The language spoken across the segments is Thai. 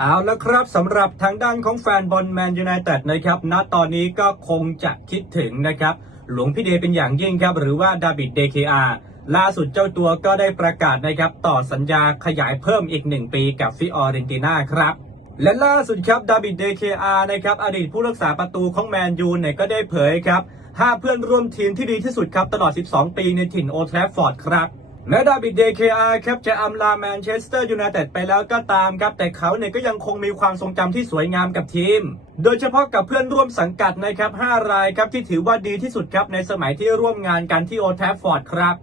เอาละครับสำหรับทางด้านของแฟนบอลแมนยูไนเต็ดนะครับณตอนนี้ก็คงจะคิดถึงนะครับ หลวงพี่เดย์เป็นอย่างยิ่งครับ หรือว่าดาบิดเดเคอาล่าสุดเจ้าตัวก็ได้ประกาศนะครับ ต่อสัญญาขยายเพิ่มอีก 1 ปีกับฟิออเรนติน่าครับ และล่าสุดครับดาบิดเดเคอานะครับ อดีตผู้รักษาประตูของแมนยูเนี่ยก็ได้เผยครับห้าเพื่อนร่วมทีมที่ดีที่สุดครับตลอด 12 ปีในถิ่นโอแทรฟฟอร์ดครับ แม้ดาบิดเดเคอาครับจะอำลาแมนเชสเตอร์ยูไนเต็ดไปแล้วก็ตามครับ แต่เขาเนี่ยก็ยังคงมีความทรงจำที่สวยงามกับทีม โดยเฉพาะกับเพื่อนร่วมสังกัดนะครับ 5 รายครับที่ถือว่าดีที่สุดครับในสมัยที่ร่วมงานกันที่โอแทฟฟอร์ดครับ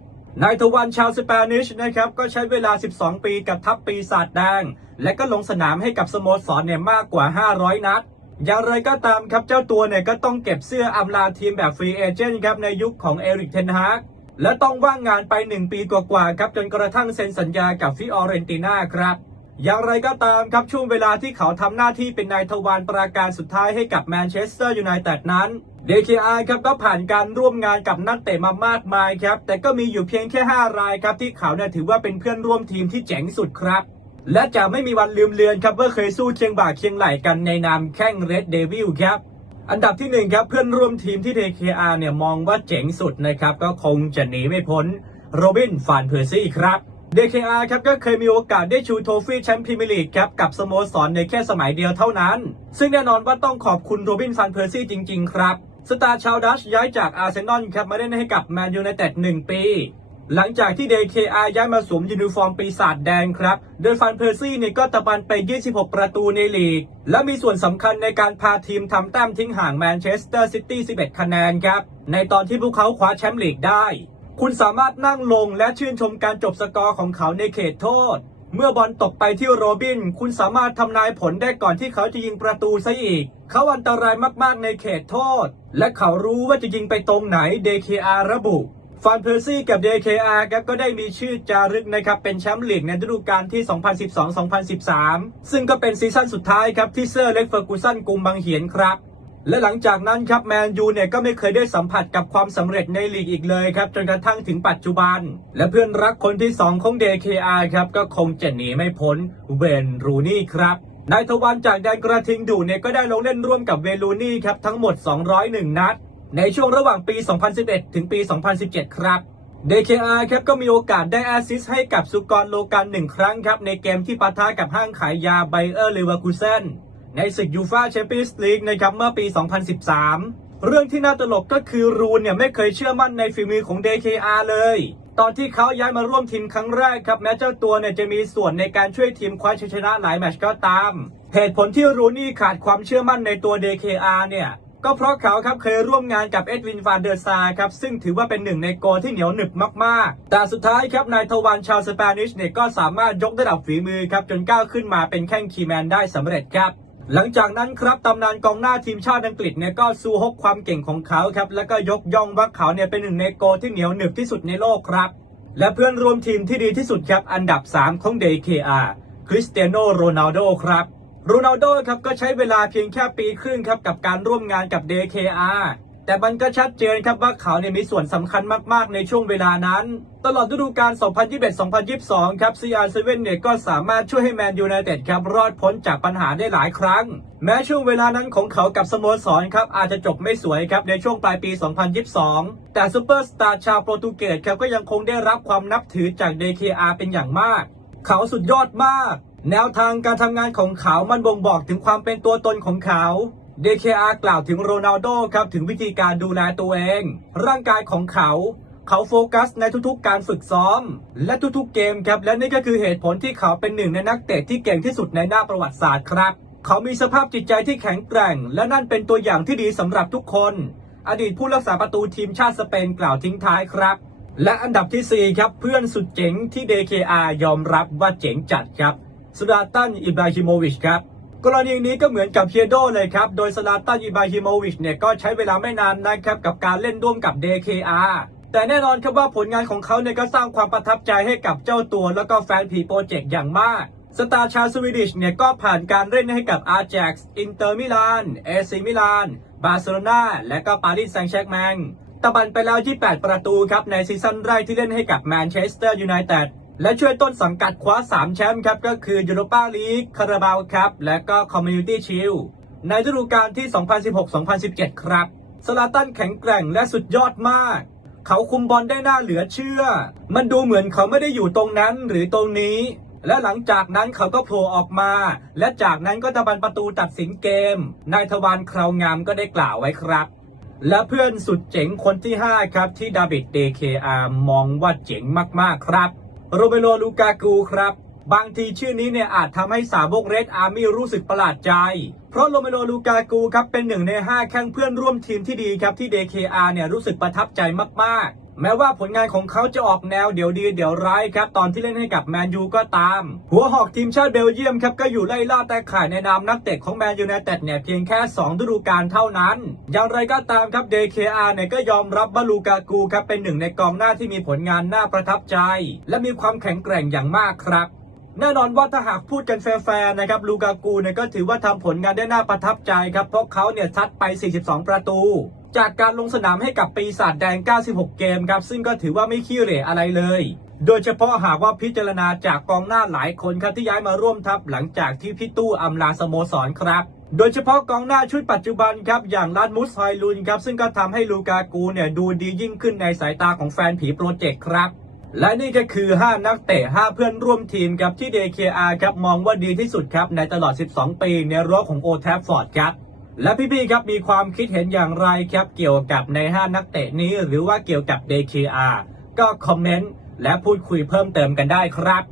นายทวันชาวสเปนิชนะครับก็ใช้เวลา 12 ปีกับทัพปีศาจแดง และก็ลงสนามให้กับสโมสรเนี่ยมากกว่า 500 นัดอย่างไรก็ตามครับเจ้าตัวเนี่ยก็ต้องเก็บเสื้ออำลาทีมแบบฟรีเอเจนต์ครับในยุคของเอริกเทนฮาก และต้องว่างงานไป 1 ปีกว่าๆครับจนกระทั่งเซ็นสัญญากับฟิออเรนติน่าครับอย่างไรก็ตามครับช่วงเวลาที่เขาทำหน้าที่เป็นนายทวารปราการสุดท้ายให้กับแมนเชสเตอร์ยูไนเต็ดนั้น DKI ครับก็ผ่านการร่วมงานกับนักเตะมามากมายครับ แต่ก็มีอยู่เพียงแค่ 5 รายครับที่เขาเนี่ยถือว่าเป็นเพื่อนร่วมทีมที่เจ๋งสุดครับ และจะไม่มีวันลืมเลือนครับว่าเคยสู้เคียงบ่าเคียงไหลกันในนามแข้งเรดเดวิลครับ อันดับที่หนึ่งครับเพื่อนร่วมทีมที่ DKR เนี่ยมองว่าเจ๋งสุดนะครับ ก็คงจะหนีไม่พ้นโรบินฟานเพอร์ซี่ครับ DKR ครับก็เคยมีโอกาสได้ชูโทฟี่แชมป์พรีเมียร์ลีกครับกับสโมสรในแค่สมัยเดียวเท่านั้น ซึ่งแน่นอนว่าต้องขอบคุณโรบินฟานเพอร์ซี่จริง ๆ ครับ สตาร์ชาวดัชย้ายจากอาร์เซนอลครับมาเล่นให้กับแมนยูไนเต็ด1ปี หลังจากที่ DKR ย้ายมาสวมยูนิฟอร์มปีศาจแดงครับ โดยฟันเพอร์ซี่เนี่ยก็ตะบันไป 26 ประตูในลีก และมีส่วนสำคัญในการพาทีมทำแต้มทิ้งห่างแมนเชสเตอร์ซิตี้ 11 คะแนนครับ ในตอนที่พวกเขาคว้าแชมป์ลีกได้ คุณสามารถนั่งลงและชื่นชมการจบสกอร์ของเขาในเขตโทษ เมื่อบอลตกไปที่โรบิน คุณสามารถทำนายผลได้ก่อนที่เขาจะยิงประตูซะอีก เขาอันตรายมากๆในเขตโทษ และเขารู้ว่าจะยิงไปตรงไหน DKR ระบุ ฟานเพอร์ซี่กับ DKR ครับก็ได้มีชื่อจารึกนะครับเป็นแชมป์ลีกในฤดูกาลที่ 2012-2013 ซึ่งก็เป็นซีซั่นสุดท้ายครับที่เซอร์เล็กเฟอร์กูสันกุมบังเหียนครับ และหลังจากนั้นครับแมนยูเนี่ยก็ไม่เคยได้สัมผัสกับความสำเร็จในลีกอีกเลยครับจนกระทั่งถึงปัจจุบัน และเพื่อนรักคนที่ 2 ของ DKR ครับก็คงจะหนีไม่พ้นเวนรูนี่ครับนายทวันจากแดนกระทิงดูเนี่ยก็ได้ลงเล่นร่วมกับเวลูนี่ครับทั้งหมด 201 นัด ในช่วงระหว่างปี 2011 ถึงปี 2017 ครับ DKR ครับก็มีโอกาสได้แอสซิสให้กับสุกรโลกันหนึ่งครั้งครับ ในเกมที่ปะทะกับห้างขายยาไบเออร์เลเวอร์คูเซนในศึกยูฟาแชมเปี้ยนส์ลีกนะครับเมื่อปี 2013 เรื่องที่น่าตลกก็คือรูนเนี่ยไม่เคยเชื่อมั่นในฝีมือของ DKR เลย ตอนที่เขาย้ายมาร่วมทีมครั้งแรกครับ แม้เจ้าตัวเนี่ยจะมีส่วนในการช่วยทีมคว้าชัยชนะหลายแมตช์ก็ตาม เหตุผลที่รูนี่ขาดความเชื่อมั่นในตัว DKR เนี่ย ก็เพราะเขาครับเคยร่วมงานกับเอ็ดวินฟานเดอร์ซาครับซึ่งถือว่าเป็นหนึ่งในโกที่เหนียวหนึบมากๆ แต่สุดท้ายครับนายทวันชาวสเปนิชเนี่ยก็สามารถยกระดับฝีมือครับจนก้าวขึ้นมาเป็นแข้งคีย์แมนได้สำเร็จครับหลังจากนั้นครับตำนานกองหน้าทีมชาติอังกฤษเนี่ยก็ซูฮกความเก่งของเขาครับแล้วก็ยกย่องว่าเขาเนี่ยเป็นหนึ่งในโกที่เหนียวหนึบที่สุดในโลกครับ และเพื่อนร่วมทีมที่ดีที่สุดครับอันดับ 3 ของ DKR คริสเตียโนโรนัลโดครับ โรนัลโดครับก็ใช้เวลาเพียงแค่ปีครึ่งครับกับการร่วมงานกับ DKR แต่มันก็ชัดเจนครับว่าเขาเนี่ยมีส่วนสำคัญมากๆในช่วงเวลานั้น ตลอดฤดูกาล 2021-2022 ครับ CR7 เนี่ยก็สามารถช่วยให้แมนยูไนเต็ดครับรอดพ้นจากปัญหาได้หลายครั้ง แม้ช่วงเวลานั้นของเขากับสโมสรครับอาจจะจบไม่สวยครับในช่วงปลายปี 2022 แต่ซูเปอร์สตาร์ชาวโปรตุเกสครับก็ยังคงได้รับความนับถือจาก DKR เป็นอย่างมาก เขาสุดยอดมาก แนวทางการทำงานของเขามันบ่งบอกถึงความเป็นตัวตนของเขา DKR กล่าวถึงโรนัลโดครับถึงวิธีการดูแลตัวเอง ร่างกายของเขา เขาโฟกัสในทุกๆ การฝึกซ้อม และทุกๆเกมครับ และนี่ก็คือเหตุผลที่เขาเป็นหนึ่งในนักเตะที่เก่งที่สุดในหน้าประวัติศาสตร์ครับ เขามีสภาพจิตใจที่แข็งแกร่ง และนั่นเป็นตัวอย่างที่ดีสำหรับทุกคน อดีตผู้รักษาประตูทีมชาติสเปนกล่าวทิ้งท้ายครับ และอันดับทีสี่4ครับเพื่อนสุดเจ๋งที่ DKR ยอมรับว่าเจ๋งจัดครับ สลาตันอิบราฮิโมวิชครับกรณีนี้ก็เหมือนกับเพียโดเลยครับ โดยสลาตันอิบราฮิโมวิชเนี่ยก็ใช้เวลาไม่นานนะครับกับการเล่นร่วมกับ DKR แต่แน่นอนครับว่าผลงานของเขาเนี่ยก็สร้างความประทับใจให้กับเจ้าตัวแล้วก็แฟนผีโปรเจกต์อย่างมาก สตาร์ชาวสวีดิชเนี่ยก็ผ่านการเล่นให้กับอา j a x อินเตอร์มิลานเอซิมิลาน บาร์เซโลนาและก็ปารีสแซงต์แชร์กแมงตะบันไปแล้วที่ 8 ประตูครับในซีซั่นแรกที่เล่นให้กับแมนเชสเตอร์ยูไนเต็ด และช่วยต้นสังกัดคว้า 3 แชมป์ครับ ก็คือยูโรปาลีกคาราบาวครับ และก็คอมมูนิตี้ชิลในฤดูกาลที่ 2016-2017 ครับสลาตันแข็งแกร่งและสุดยอดมาก เขาคุมบอลได้น่าเหลือเชื่อ มันดูเหมือนเขาไม่ได้อยู่ตรงนั้นหรือตรงนี้ และหลังจากนั้นเขาก็โผล่ออกมา และจากนั้นก็จะบันประตูตัดสินเกม นายทวารคราวงามก็ได้กล่าวไว้ครับ และเพื่อนสุดเจ๋งคนที่ 5 ครับที่ดาวิดเดเคอามองว่าเจ๋งมากๆครับ โรเบโลลูกากูครับ บางทีชื่อนี้เนี่ยอาจทำให้สาวกเรดอาร์มี่รู้สึกประหลาดใจ เพราะโรเมโลลูกากูครับเป็นหนึ่งใน 5 แข้งเพื่อนร่วมทีมที่ดีครับที่ DKR เนี่ยรู้สึกประทับใจมากๆ แม้ว่าผลงานของเขาจะออกแนวเดี๋ยวดีเดี๋ยวร้ายครับ ตอนที่เล่นให้กับแมนยูก็ตาม หัวหอกทีมชาติเบลเยียมครับ ก็อยู่ไล่ล่าแต่ข่ายในนามนักเตะของแมนยูไนเต็ดเนี่ย เพียงแค่ 2 ฤดูกาลเท่านั้น อย่างไรก็ตามครับ DKR เนี่ยก็ยอมรับว่าลูกากูครับ เป็นหนึ่งในกองหน้าที่มีผลงานน่าประทับใจ และมีความแข็งแกร่งอย่างมากครับแน่นอนว่าถ้าหากพูดกันแฟร์ๆนะครับลูกากูเนี่ยก็ถือว่าทำผลงานได้น่าประทับใจครับเพราะเขาเนี่ยซัดไป 42 ประตู จากการลงสนามให้กับปีศาจแดง 96 เกมครับซึ่งก็ถือว่าไม่ขี้เหร่อะไรเลย โดยเฉพาะหากว่าพิจารณาจากกองหน้าหลายคนครับที่ย้ายมาร่วมทัพหลังจากที่พี่ตู้อำลาสโมสรครับโดยเฉพาะกองหน้าชุดปัจจุบันครับ อย่างลานมุสไฮลุนครับ ซึ่งก็ทำให้ลูกากูเนี่ย ดูดียิ่งขึ้นในสายตาของแฟนผีโปรเจกต์ครับ และนี่ก็คือ 5 นักเตะ 5 เพื่อนร่วมทีมครับที่ DKR ครับ มองว่าดีที่สุดครับ ในตลอด 12 ปีในรั้วของโอแทฟฟอร์ดครับ และพี่ๆครับมีความคิดเห็นอย่างไรครับเกี่ยวกับใน 5 นักเตะนี้หรือว่าเกี่ยวกับ DKR ก็คอมเมนต์และพูดคุยเพิ่มเติมกันได้ครับ